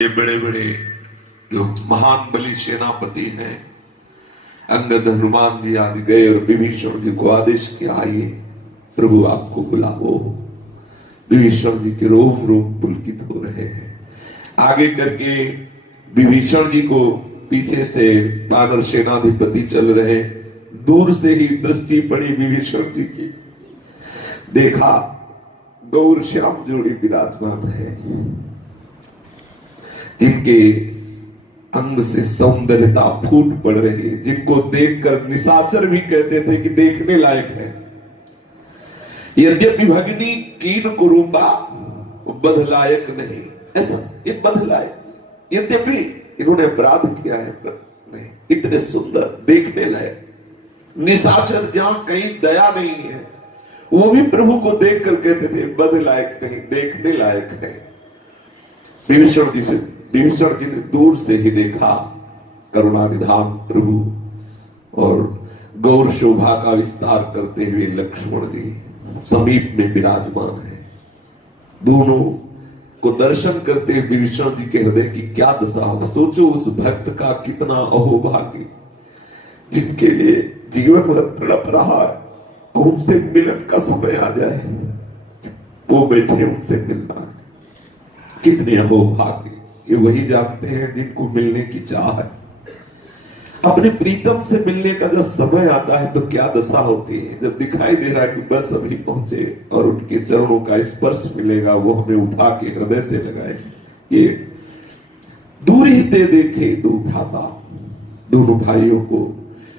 ये बड़े बड़े जो महान बलि सेनापति हैं, अंगद, हनुमान जी आदि गए और विभीषण जी को आदेश किया, आइए प्रभु आपको बुलाओ। विभीषण जी के रोम रोम पुलकित हो रहे हैं। आगे करके विभीषण जी को पीछे से वानर सेनाधिपति चल रहे, दूर से ही दृष्टि पड़ी विभीषण जी की, देखा गौर श्याम जोड़ी विराजमान है, जिनके अंग से सौंदर्यता फूट पड़ रही है, जिनको देखकर निशाचर भी कहते थे कि देखने लायक है। यद्यपि भगनी कीन कुरूपा बध लायक नहीं, ऐसा ये बध लायक, यद्यपि इन्होंने अपराध किया है पर नहीं, इतने सुंदर देखने लायक। निशाचर जहां कहीं दया नहीं है, वो भी प्रभु को देख कर कहते थे बध लायक नहीं, देखने लायक है। विभीषण जी ने दूर से ही देखा करुणा निधान प्रभु, और गौर शोभा का विस्तार करते हुए लक्ष्मण जी समीप में विराजमान है। दोनों को दर्शन करते हुए विभीषण जी के हृदय की क्या दशा हो। सोचो उस भक्त का कितना अहोभाग्य, जिनके लिए जीवन भर तड़प रहा है, उनसे मिलन का समय आ जाए, वो बैठे उनसे मिलना है, कितने अहोभाग्य। ये वही जानते हैं जिनको मिलने की चाह है। अपने प्रीतम से मिलने का जब समय आता है तो क्या दशा होती है, जब दिखाई दे रहा है कि बस अभी पहुंचे और उनके चरणों का स्पर्श मिलेगा, वो हमें उठा के हृदय से लगाए। ये दूर ही ते देखे दो भ्राता, दोनों भाइयों को,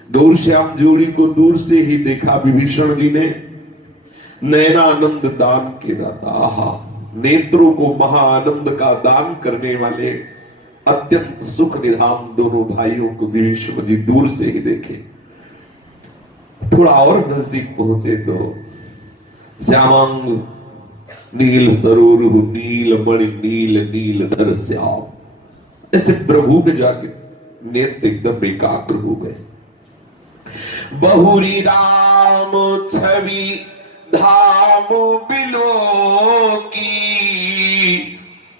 गौर श्याम जोड़ी को दूर से ही देखा विभीषण जी ने। नयनानंद दान के दाता, आहा, नेत्रों को महाआनंद का दान करने वाले अत्यंत सुख निधान दोनों भाइयों को विभीषण जी दूर से ही देखे। थोड़ा और नजदीक पहुंचे तो श्यामांग नील सरोर नील मणि नील नीलधर श्याम, ऐसे प्रभु में जाके नेत्र एकदम एकाग्र हो गए। बहुरी राम छवि धाम बिलो की,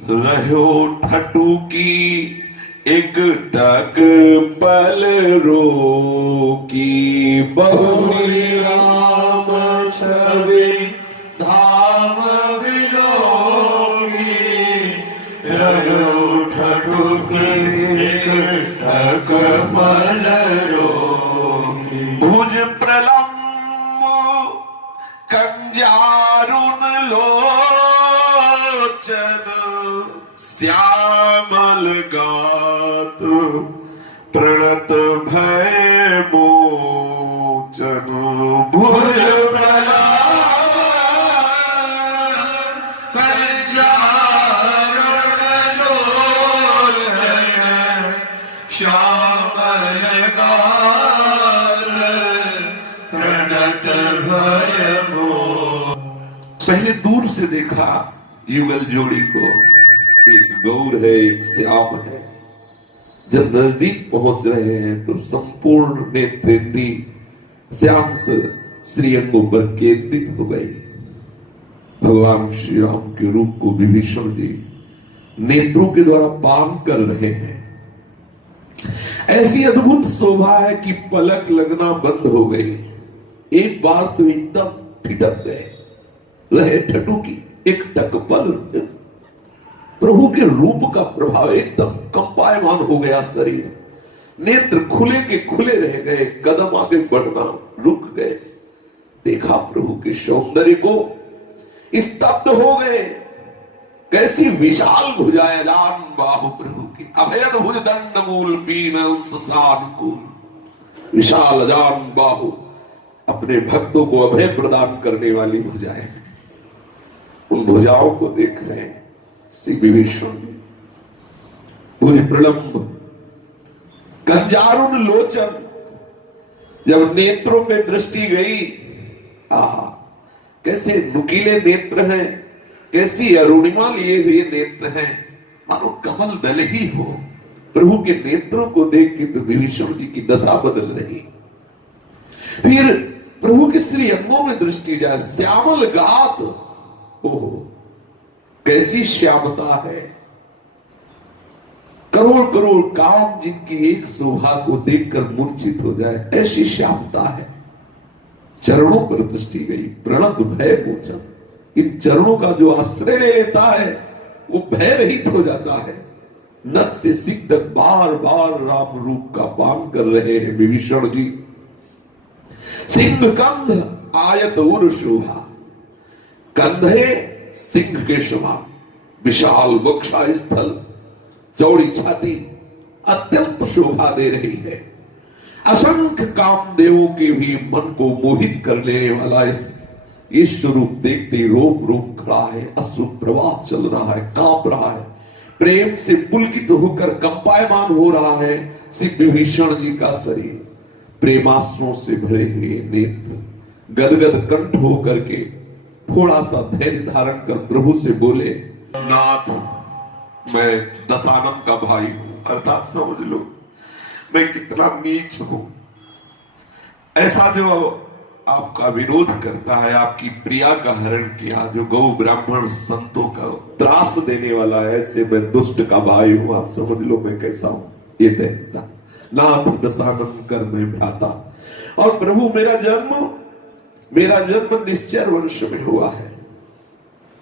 रहो ठटू की एक टक पल रो की। बहुरी राम छवि धाम बिलो की, रहो ठटू की एक टक पल रो की। भुज प्रलम्ब कंजारुन लोचन, श्यामल गात प्रणत भय मोचन। भुज प्रलम्ब कंजारुन लोचन, श्यामल गात प्रणत भय। पहले दूर से देखा युगल जोड़ी को, एक गौर है एक श्याम है। जब नजदीक पहुंच रहे हैं तो संपूर्ण नेत्रेंद्री श्याम से श्री अंगों पर केंद्रित हो गई। भगवान श्री राम के रूप को विभीषण जी नेत्रों के द्वारा पान कर रहे हैं। ऐसी अद्भुत शोभा है कि पलक लगना बंद हो गई। एक बार तो एकदम ठिठक गए, रहे ठटू की एक टक पल। प्रभु के रूप का प्रभाव एकदम कंपायमान हो गया शरीर, नेत्र खुले के खुले रह गए, कदम आगे बढ़ना रुक गए। देखा प्रभु के सौंदर्य को, स्तब्ध हो गए। कैसी विशाल भुजाएं, लान बाहु प्रभु की, अभयद भुज दंड मूल पीन ससानुकूल। विशाल जान बाहु, अपने भक्तों को अभय प्रदान करने वाली भुजाएं। उन भुजाओं को देख रहे हैं श्री विभीषण। भुज प्रलम्ब कंजारुन लोचन, जब नेत्रों पे दृष्टि गई, आहा, कैसे नुकीले नेत्र हैं, कैसी अरुणिमा लिए हुए नेत्र हैं, मानो कमल दल ही हो। प्रभु के नेत्रों को देख के तो विभीषण जी की दशा बदल रही। फिर प्रभु के श्री अंगों में दृष्टि जाए, श्यामल गात, ओहो कैसी श्यामता है। करोड़ करोड़ काम जिनकी एक शोभा को देखकर मूर्छित हो जाए, ऐसी श्यामता है। चरणों पर दृष्टि गई, प्रणत भय मोचन। इन चरणों का जो आश्रय ले लेता है वो भय रहित हो जाता है। नख से सिख तक बार बार राम रूप का पान कर रहे हैं विभीषण जी। सिंह कंध आयत उर शोभा, कंधे सिंह के समान, विशाल वक्षा स्थल, चौड़ी छाती अत्यंत शोभा दे रही है। असंख्य कामदेवों के भी मन को मोहित करने वाला इस स्वरूप देखते रोम रोम खड़ा है, अश्रु प्रवाह चल रहा है, कांप रहा है, प्रेम से पुलकित होकर कंपायमान हो रहा है श्री विभीषण जी का शरीर। प्रेमाश्रुओं से भरे हुए नेत्र, गदगद कंठ होकर के थोड़ा सा धैर्य धारण कर प्रभु से बोले, नाथ मैं दशानन का भाई हूं, अर्थात समझ लो मैं कितना नीच हूं। ऐसा जो आपका विरोध करता है, आपकी प्रिया का हरण किया, जो गौ ब्राह्मण संतों का त्रास देने वाला है, ऐसे मैं दुष्ट का भाई हूं। आप समझ लो मैं कैसा हूं। ये दैत्य नाथ दशानन कर मैं भ्राता। और प्रभु मेरा जन्म निश्चर वंश में हुआ है,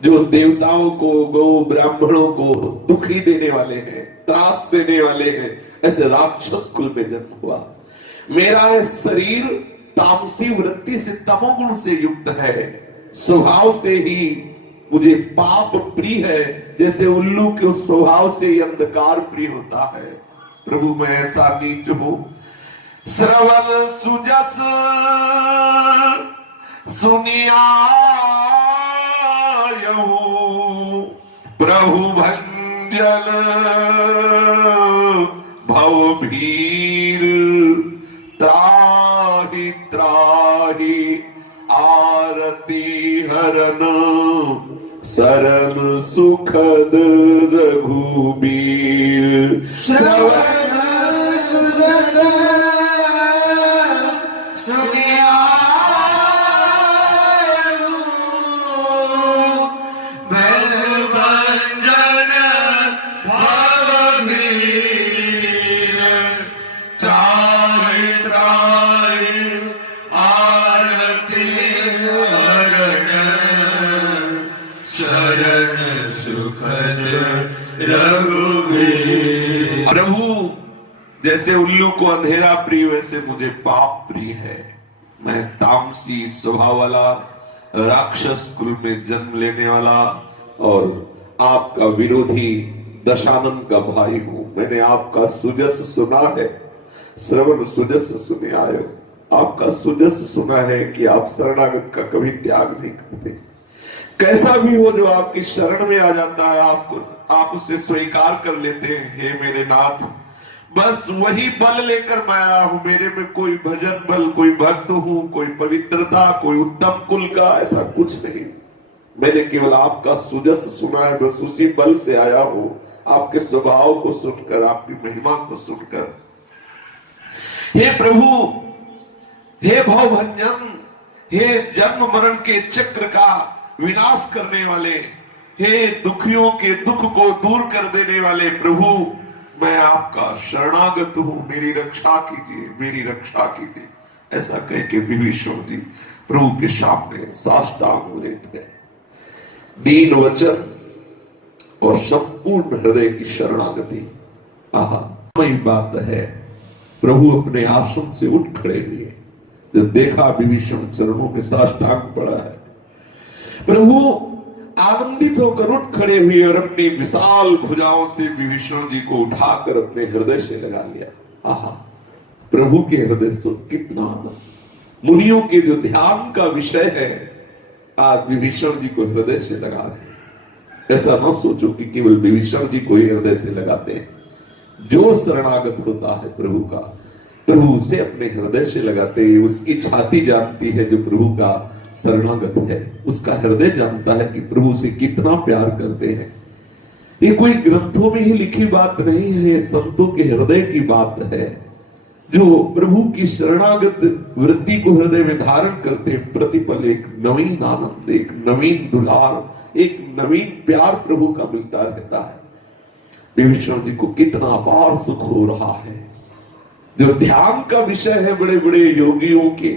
जो देवताओं को, गौ ब्राह्मणों को दुखी देने वाले हैं, त्रास देने वाले हैं, ऐसे राक्षस कुल में जन्म हुआ। मेरा शरीर तामसी वृत्ति से, तमोगुण से युक्त है। स्वभाव से ही मुझे पाप प्रिय है, जैसे उल्लू के स्वभाव से ही अंधकार प्रिय होता है। प्रभु मैं ऐसा नीच हूं। श्रवण सुजस सुनिया प्रभु भंजन भवभीर, त्राहि त्राहि आरती हरन, शरण सुखद रघुबीर। श्रवण सुरस सुनिया प्रभु, जैसे उल्लू को अंधेरा प्रिय वैसे मुझे पाप प्रिय है। मैं तामसी स्वभाव वाला, राक्षस कुल में जन्म लेने वाला और आपका विरोधी दशानन का भाई हूं। मैंने आपका सुजस सुना है, श्रवण सुजस सुने आयो। आपका सुजस सुना है कि आप शरणागत का कभी त्याग नहीं करते। कैसा भी हो जो आपकी शरण में आ जाता है, आप उसे स्वीकार कर लेते हैं। हे मेरे नाथ, बस वही बल लेकर मैं आया हूं। मेरे में कोई भजन बल, कोई भक्त हूं, कोई पवित्रता, कोई उत्तम कुल का ऐसा कुछ नहीं। मैंने केवल आपका सुजस सुना है, बस उसी बल से आया हूं। आपके स्वभाव को सुनकर, आपकी महिमा को सुनकर। हे प्रभु, हे भवभंजन, हे जन्म मरण के चक्र का विनाश करने वाले, हे दुखियों के दुख को दूर कर देने वाले प्रभु, मैं आपका शरणागत हूं। मेरी रक्षा कीजिए, मेरी रक्षा कीजिए। ऐसा कह के विभीषण जी प्रभु के सामने साष्टांग लेट गए। दीन वचन और संपूर्ण हृदय की शरणागति। आहा, वही बात है। प्रभु अपने आसन से उठ खड़े हुए, जब देखा विभीषण चरणों में साष्टांग पड़ा है, प्रभु आनंदित होकर उठ खड़े हुए और अपनी विशाल भुजाओं से विभीषण जी को उठाकर अपने हृदय से लगा लिया। आहा, प्रभु के हृदय से कितना आनंद। मुनियों के जो ध्यान का विषय है, आज विभीषण जी को हृदय से लगा रहे। ऐसा न सोचो कि केवल विभीषण जी को ही हृदय से लगाते हैं। जो शरणागत होता है प्रभु का, प्रभु उसे अपने हृदय से लगाते हैं। उसकी छाती जानती है जो प्रभु का शरणागत है, उसका हृदय जानता है कि प्रभु से कितना प्यार करते हैं। ये कोई ग्रंथों में ही लिखी बात नहीं है, ये संतों के हृदय की बात है, जो प्रभु की शरणागत वृत्ति को हृदय में धारण करते हैं। प्रतिपल एक नवीन आनंद, एक नवीन दुलार, एक नवीन प्यार प्रभु का मिलता रहता है। विभीषण जी को कितना अपार सुख हो रहा है। जो ध्यान का विषय है बड़े बड़े योगियों के,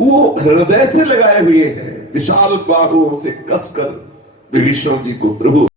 वो हृदय से लगाए हुए हैं, विशाल बाहुओं से कसकर विभीषण जी को प्रभु